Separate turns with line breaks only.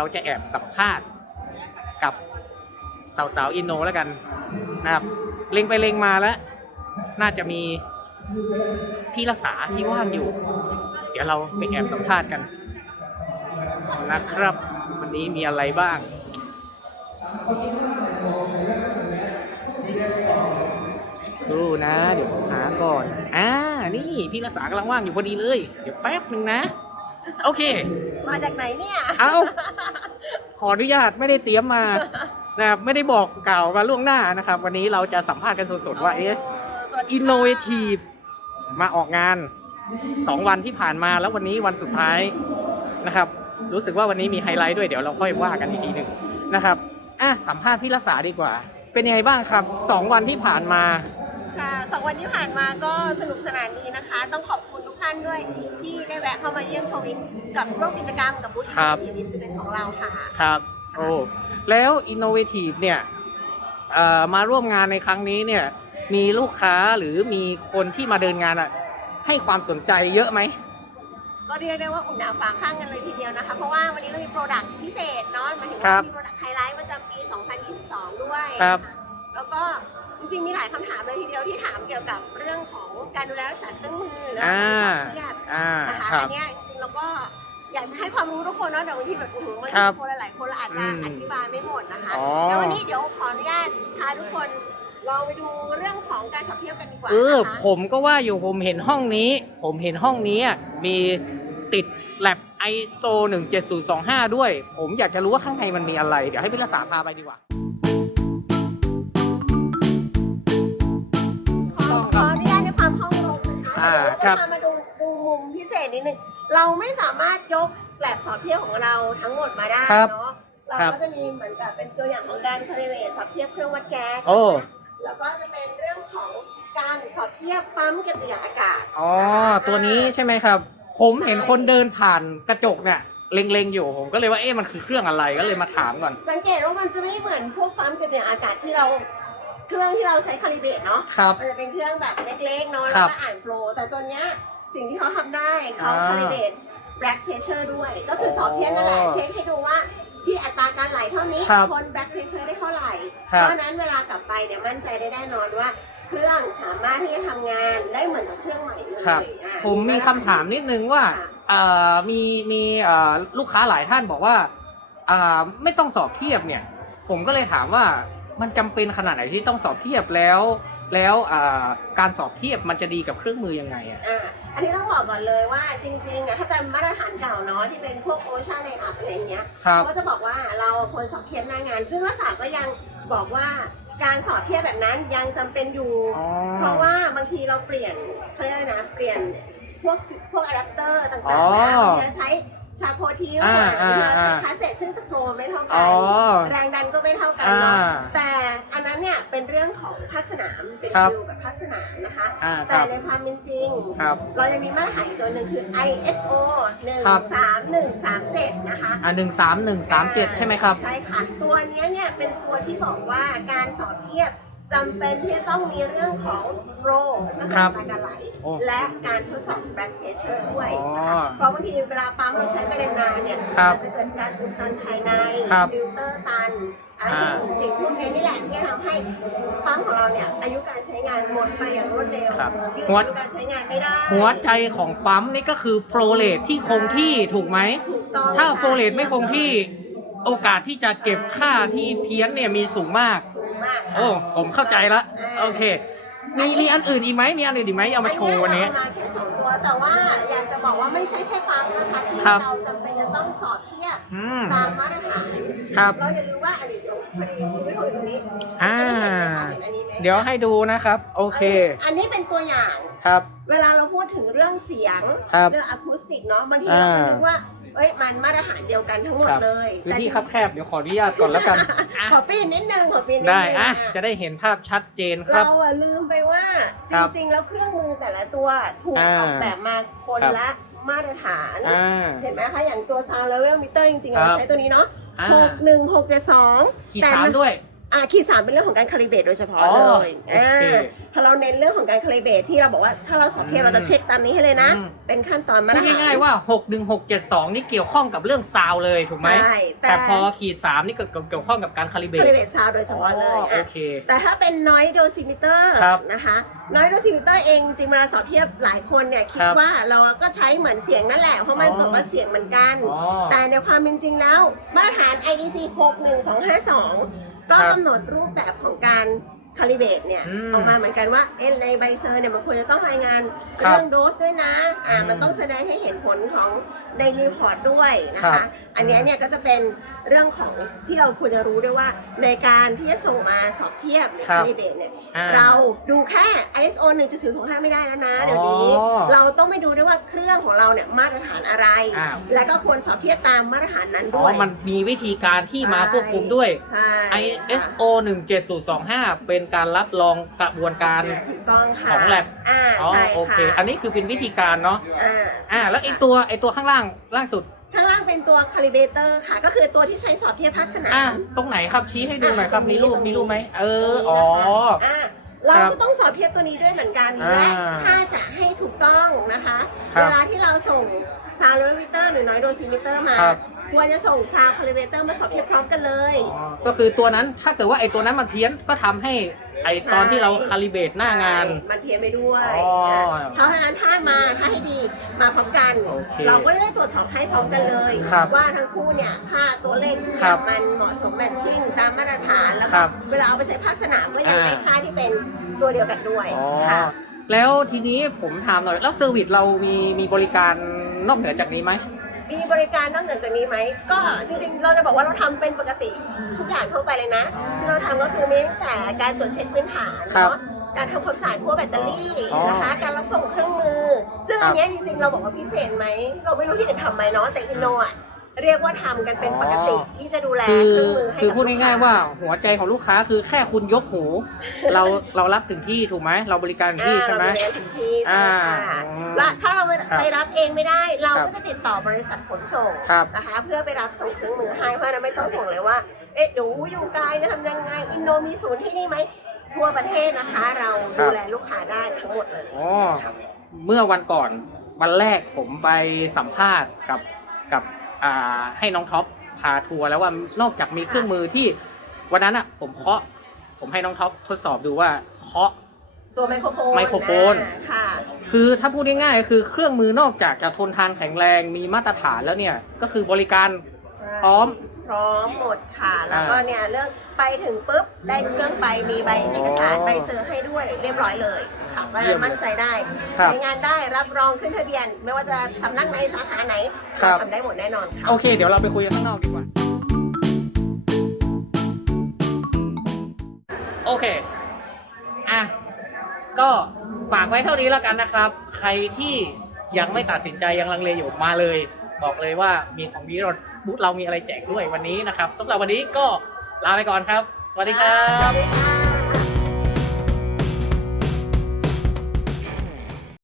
เราจะแอบสัมภาษณ์กับสาวๆอินโนแล้วกันนะครับเล็งไปเล็งมาแล้ว น่าจะมีที่รักษาที่ว่างอยู่ เดี๋ยวเราไปแอบสัมภาษณ์กัน นะครับ วันนี้มีอะไรบ้างดูนะ เดี๋ยวผมหาก่อน อ่า นี่พี่รักษากำลังว่างอยู่พอดีเลย เดี๋ยวแป๊บหนึ่งนะ โอเค
มาจากไหนเนี่ย
เอาขออนุญาตไม่ได้เตรียมมานะครับไม่ได้บอกกล่าวมาล่วงหน้านะครับ วันนี้เราจะสัมภาษณ์กันสดๆว่าเอ๊ะอินโนเวทีฟมาออกงานสองวันที่ผ่านมาแล้ววันนี้วันสุดท้ายนะครับ รู้สึกว่าวันนี้มีไฮไลท์ด้วยเดี๋ยวเราค่อยว่ากันอีกทีหนึ่งนะครับอะสัมภาษณ์พี่รักษาดีกว่า เป็นยังไงบ้างครับสองวันที่ผ่านมา
ค่ะสองวันที่ผ่านมาก็สนุกสนานดีนะคะ ต้องขอบคุณทุกท่านด้วยที่ได้แวะเข้ามาเยี่ยมชมกับร่วมกิจกรรมกับบูธ
ครับ
ทีวีสเปนของเราค่ะ
ครับ โอ้ แล้วอินโนเวทีฟเนี่ยเอ่อมาร่วมงานในครั้งนี้เนี่ย มีลูกค้าหรือมีคนที่มาเดินงานอะให้ความสนใจเยอะไหม
ก็เรียกได้ว่าอุ่นหนาฝาข้างกันเลยทีเดียวนะคะ เพราะว่าวันนี้เรามีโปรดักต์พิเศษเนาะหมายถึง
ครั
ว่า
บ
มีโปรดักต์ไฮไลท์ประจำปี 2022 ด้วย
ครับ
แล้วก็ จริงๆมีหลายคำถามเลยทีเดียวที่ถามเกี่ยวกับเรื่องของการดูแลรักษาเครื่องมือหรือว่า
อ่า
การสอบเทียบ
อ่า
นะคะ
ครั
อั
บ
นเนี้ยจริงๆเราก็อยากจะให้ความรู้ทุกคนเนาะแต่บางทีแบบโอ้โหบาง
ครั
ที
บ
คนหลายๆคนเราอาจจะ
อืม
อธิบายไม่หมดนะคะ
อ๋อ
แล้ววันนี้เดี๋ยวขออนุญาตพาทุกคนลองไปดูเรื่องของการสอบเทียบกันดีกว่า
เออ
นะคะ
ผมก็ว่าอยู่ผมเห็นห้องนี้ ผมเห็นห้องนี้อะมีติดแ a บ ISO 17025 ด้วย ผมอยากจะรู้ว่าข้างในมันมีอะไร เดี๋ยวให้พี่รักษาพาไปดีกว่า
นะคะ
อ่า
เดี๋ยว
ครั
เรา
บ
จะพามาดูดูมุมพิเศษนิดนึงเราไม่สามารถยกแกลบสอบเทียบของเราทั้งหมดมาได้
ครับ
เนาะเรา
ครับ
ก็จะมีเหมือนกับเป็นตัวอย่างของการคาลิเบรตสอบเทียบเครื่องวัดแก๊ส
โอ้
แล้วก็จะเป็นเรื่องของการสอบเทียบปั๊มเก็บตัวอย่างอากาศ
อ๋อ ตัวนี้ใช่ไหมครับ ผมเห็นคนเดินผ่านกระจกเนี่ยเล็งๆอยู่ผมก็เลยว่าเอ๊ะมันคือเครื่องอะไรก็เลยมาถามก่อน
สังเกตว่ามันจะไม่เหมือนพวกปั๊มเก็บตัวอย่างอากาศที่เรา เครื่องที่เราใช้คาลิเบรตเนาะ
ครับ
มันจะเป็นเครื่องแบบเล็กๆเนาะ
ค
แล้
รั
ว
บ
ก็อ่านโฟลว์แต่ตัวเนี้ยสิ่งที่เขาทำได้เขา
อ่า
คาลิเบรต black pressure ด้วย ก็คือสอบเทียบนั่นแหละ
อ๋อ
เช็คให้ดูว่าที่อัตราการไหลเท่านี้
ครับ
ทน black pressure ได้เท่าไหร่
ครั
เพ
บ
ราะฉะนั้นเวลากลับไปเนี่ยมั่นใจได้แน่นอนว่า เครื่องสามารถที่จะทำงานได้เหมือนกับเครื่องใหม่เลย
ครับ
อะ
ผมมีคำถามนิดนึงว่า
ค่ะ
เอ่อมีมีเอ่อลูกค้าหลายท่านบอกว่าอ่าไม่ต้องสอบเทียบเนี่ย ผมก็เลยถามว่า มันจำเป็นขนาดไหนที่ต้องสอบเทียบแล้ว แล้วอ่าการสอบเทียบมันจะดีกับเครื่องมือยังไงอะ
อะอันนี้ต้องบอกก่อนเลยว่าจริงๆเนี่ยถ้าตามมาตรฐานเก่าเนาะที่เป็นพวกโอชาในอัพอะไรอย่างเงี้ย
ครับ
เขาจะบอกว่าเราควรสอบเทียบหน้างาน ซึ่งรักษาก็ยังบอกว่าการสอบเทียบแบบนั้นยังจำเป็นอยู่
อ๋อ
เพราะว่าบางทีเราเปลี่ยนเขาเรียกอะไรนะเปลี่ยนพวกพวกอะแดปเตอร์ต่างๆนะ
อ๋อบา
งทีเราใช้ ชาโคทิว
อ่า
บางทีเราใช้
อ่า
คาสเซ็ตซึ่งตะโฟไม่เท่ากั
อ๋
น
อ
แรงดันก็ไม่เท่ากัน
อ่า
เนาะแต่อันนั้นเนี่ยเป็นเรื่องของภาคสนาม เป็น
ครับ
ฟิลแบบภาคสนามนะคะ
อ่าค
แต่
รับ
ในความเป็นจริง
ครับ
เรายังมีมาตรฐานอีกตัวหนึ่งคือ ISO
ครับ
13137 นะคะ
อ่าหนึ่งสามหนึ่งสามเจ็ดใช่ไหมครับ
ใช่ค่ะ ตัวเนี้ยเนี่ยเป็นตัวที่บอกว่าการสอบเทียบ จำเป็นที่จะต้องมีเรื่องของ flow ก็คือ
ครับ
อัตราการไหล
โอ้
และการทดสอบ blood pressure ด้วย
อ๋อ
นะคะเพราะบางทีเวลาปั๊มเราใช้ไปนานๆเนี่ย
ครับ
มัจะเกิดการอุดตันภายใน
ครับ
ฟิลเตอร์ตันอะ
อ่า
สิ่งสิ่งพวกนี้นี่แหละที่จะทำให้ปั๊มของเราเนี่ยอายุการใช้งานหมดไปอย่างรวดเร็ว
ครับ
ยืด
หัว
อายุการใช้งานไม่ได้
หัวใจของปั๊มนี่ก็คือโฟลเรทที่คงที่ถูกไหม
ถูกต้อง
ถ้า
ค่ะ
โฟลเรทไม่คงที่โอกาสที่จะเก็บค่าที่เพี้ยนเนี่ยมีสูงมาก
สูง มากค่ะ
โอ้ผมเข้าใจละ
อ่า
โอเคมีมีอันอื่นอีกไหมมีอันอื่นอีกไหมเอามาโชว์วันนี้
อัเยเราเอามาแค่สองตัวแต่ว่าอยากจะบอกว่าไม่ใช่แค่ปั๊มนะคะที่
ครับ
เราจำเป็นจะต้องสอบเทียบ
อืม
ตามมาตรฐาน
ครับ
เราอย่าลืมว่าอันนี้เดี๋ยวพอดีคุณไม่ถูกตรงนี้
อ่า
นนี้เห็นไหมคะเห็นอันนี้ไหม
เดี๋ยวให้ดูนะครับ โอเค
อันนี้เป็นตัวอย่าง
ครับ
เวลาเราพูดถึงเรื่องเสียง
ครับ
เรื่องอะคูสติกเนาะบางทีเราจะนึกว่า เอ้ยมันมาตรฐานเดียวกันทั้งหมด
ครับ
เลย
พื้น
แต่
ที่ครับแคบเดี๋ยวขออนุญาตก่อนแล้วกันอะ
ขอปีนนิดนึงขอปีนนิดนึง
ได้อะ
อะ
จะได้เห็นภาพชัดเจนครับ
เราอะลืมไปว่า
ค
จ
รับ
ริงๆ แล้วเครื่องมือแต่ละตัวถูก
อ่า
ออกแบบมาคน
ครับ
ละมาตรฐาน
อ่า
เห็นไหมคะอย่างตัว sound level meter จริงๆ
ครั
เรา
บ
ใช้ตัวนี้เนาะ
อ่า
หกหนึ่งหกเจ็ดสอง
ขีด
แต่
สาม
มัน
ด้วย
อ่าขีดสามเป็นเรื่องของการคาลิเบตโดยเฉพาะ
อ๋อ
เลย
โอเคา
ถ้าเราเน้นเรื่องของการคาลิเบตที่เราบอกว่าถ้าเราสอบเทียบ
อืม
เราจะเช็คตามนี้ให้เลยนะ
อืม
เป็นขั้นตอนมาต
พู
ร
ด
ฐาน
ง่ายๆว่า 61672 นี่เกี่ยวข้องกับเรื่องซาวด์เลยถูกไหม
ใช่
แต่พอขีด 3 นี่เกี่ยวเกี่ยวข้องกับการคาลิเบร
คา
ต
ลิเบตซาวโดยเฉพาะเลย
อ๋อโอ
อะ
เค
แต่ถ้าเป็นน้อยโดซิมิเตอร์
ครับ
นะคะน้อยโดซิมิเตอร์เองจริงเวลาสอบเทียบหลายคนเนี่ยคิด
ครับ
ว่าเราก็ใช้เหมือนเสียงนั่นแหละ เพราะมัน
อ๋อ
ตรวจว่าเสียงเหมือนกัน
อ๋อ
แต่ในความเป็นจริงแล้วมาตรฐาน IEC 61252 ก็
ครับ
กำหนดรูปแบบของการคาลิเบตเนี่ย
อืม
ออกมาเหมือนกันว่าเอ็นในใบเซอร์เนี่ยมันควรจะต้องรายงาน
ครับ
เรื่องโดสด้วยนะอ่า
อืม
มันต้องแสดงให้เห็นผลของในรีพอร์ตด้วยนะ
ครั
คะ
บ
อันเนี้ยเนี่ยก็จะเป็นเรื่องของที่เราควรจะรู้ด้วยว่า ในการที่จะส่งมาสอบเทียบหรือ
ครับ
คาลิเบตเนี่ย
อ่
เราดูแค่ ISO 1.025 ไม่ได้แล้วนะเดี๋ยวนี้
อ๋อ
เราต้องไปดูด้วยว่าเครื่องของเราเนี่ยมาตรฐานอะไร
อ่า
และก็ควรสอบเทียบตามมาตรฐานนั้น
อ๋อ
ด้วย
มันมีวิธีการที่มาควบคุมด้วย
ใช่
ISO 17025 เป็นการรับรองกระบวนการ
ถูกต้องค่ะ
ของ lab
อ่า
อ๋อ
ใช่
โอเค
ค่ะ
อันนี้คือเป็นวิธีการเนาะ
อ่า
อ่า แล้วไอตัวไอตัวข้างล่างล่างสุด
ข้างล่างเป็นตัวคาลิเบเตอร์ค่ะ ก็คือตัวที่ใช้สอบเทียบภาคสนา
อ่า
ม
ตรงไหนครับชี้ให้ดูหน่อยครับ
อะตรงนี้
มีรูป
ตรงนี้
มีรูปไหมเอออ๋อ
อ่าเรา
ครับ
ก็ต้องสอบเทียบตัวนี้ด้วยเหมือนกัน
อ่า
และถ้าจะให้ถูกต้องนะคะ
ครับ
เวลาที่เราส่งซาวด์มิเตอร์หรือน้อยโดซิมิเตอร์มา
ครับ
ควรจะส่งซาวด์คาลิเบเตอร์มาสอบเทียบพร้อมกันเลย
อ๋อก็คือตัวนั้นถ้าเกิดว่าไอตัวนั้นมันเพี้ยนก็ทำให้ ไอตอน
ใช่
ที่เราคาลิเบตหน้างาน
ใช่มันเพี้ยนไปด้วย
อ๋อ
นะเพราะฉะนั้นถ้ามาถ้าให้ดีมาพร้อมกัน
โอเค
เราก็จะได้ตรวจสอบให้พร้อมกันเลย
ครับ
ว่าทั้งคู่เนี่ยค่าตัวเลขทุกอ
ครั
ย่า
บ
งมันเหมาะสมแมทชิ่งตามมาตรฐานแล้ว
ค
ก็
รับ
เวลาเอาไปใช้ภาคสนามก็ยัง
อ่า
ได้ค่าที่เป็นตัวเดียวกันด้วย
อ๋อ
ค่ะ
แล้วทีนี้ผมถามหน่อยแล้วเซอร์วิสเรามีมีบริการนอกเหนือจากนี้ไหม
มีบริการนอกเหนือจากนี้ไหม ก็จริงๆ เราจะบอกว่าเราทำเป็นปกติทุกอย่างทั่วไปเลยนะ
อ๋อ
ที่เราทำก็คือมีตั้งแต่การตรวจเช็คพื้นฐาน
ครับ
เนาะการทำความสะอาดขั้วแบตเตอรี่
อ๋อ
นะคะ การรับส่งเครื่องมือ ซึ่ง
ครับ
อันเนี้ยจริงๆ เราบอกว่าพิเศษไหม เราไม่รู้ที่อื่นทำไหมเนาะแต่อินโนอะ เรียกว่าทำกันเป็นปกติ
อ๋อ
ที่จะดูแล
คือ
เครื่องมือให้
คือ
กับ
พูด
ลูก
ง่าย
ค้
ๆว่าหัวใจของลูกค้าคือแค่คุณยกหู เราเรารับถึงที่ถูกไหมเราบริการถึงที่
อ่า
ใช่ไหม
เราดูแลถึงที่ใช่
อ่า
ค่ะ
อืม
และถ้าเรา
ครับ
ไปรับเองไม่ได้ เรา
ครับ
ก็จะติดต่อบริษัทขนส่ง
ครับ
นะคะเพื่อไปรับส่งเครื่องมือให้เพราะฉะนั้นไม่ต้องห่วงเลยว่าเอ๊ะหนูอยู่ไกลจะทำยังไงอินโดมีศูนย์ที่นี่ไหมทั่วประเทศนะคะ เรา
ครับ
ดูแลลูกค้าได้ทั้งหมดเลย
อ๋อเมื่อวันก่อนวันแรกผมไปสัมภาษณ์กับกับอ่า ให้น้องท็อปพาทัวร์แล้วว่านอกจากมีเครื่องมือที่วันนั้นอะ ผมเคาะผมให้น้องท็อปทดสอบดูว่าเคาะ
ตัวไมโครโฟน
ไมโครโฟน
อ่าค่ะ
คือถ้าพูดง่ายๆคือเครื่องมือนอกจากจะทนทานแข็งแรงมีมาตรฐานแล้วเนี่ย ก็คือบริการ
ใช่
พร้อม
พ ร้อมหมดค่ะ แล้วก็เนี่ยเรื่องไปถึงปุ๊บได้เครื่องไปมีใบเอกสาร
อ๋อ
ใบเซอร์ให้ด้วยเรียบร้อยเลยค่ะเพราะฉะ
เยี่ย
นั้
ม
นมั่นใจได้
ครับ
ใช้งานได้รับรองขึ้นทะเบียน ไม่ว่าจะสำนักไหนสาขาไหน
ครั
เรา
บ
ทำได้หมดแน่นอนค่ะ
โอเค เดี๋ยวเราไปคุยกันข้างนอกดีกว่า โอเค อะ ก็ฝากไว้เท่านี้แล้วกันนะครับ ใครที่ยังไม่ตัดสินใจยังลังเลอยู่มาเลย บอกเลยว่ามีของดีเราบูธเรามีอะไรแจกด้วยวันนี้นะครับสำหรับวันนี้ก็ลาไปก่อนครับ สวัสดีครั
สวั
บ
สดีค่ะ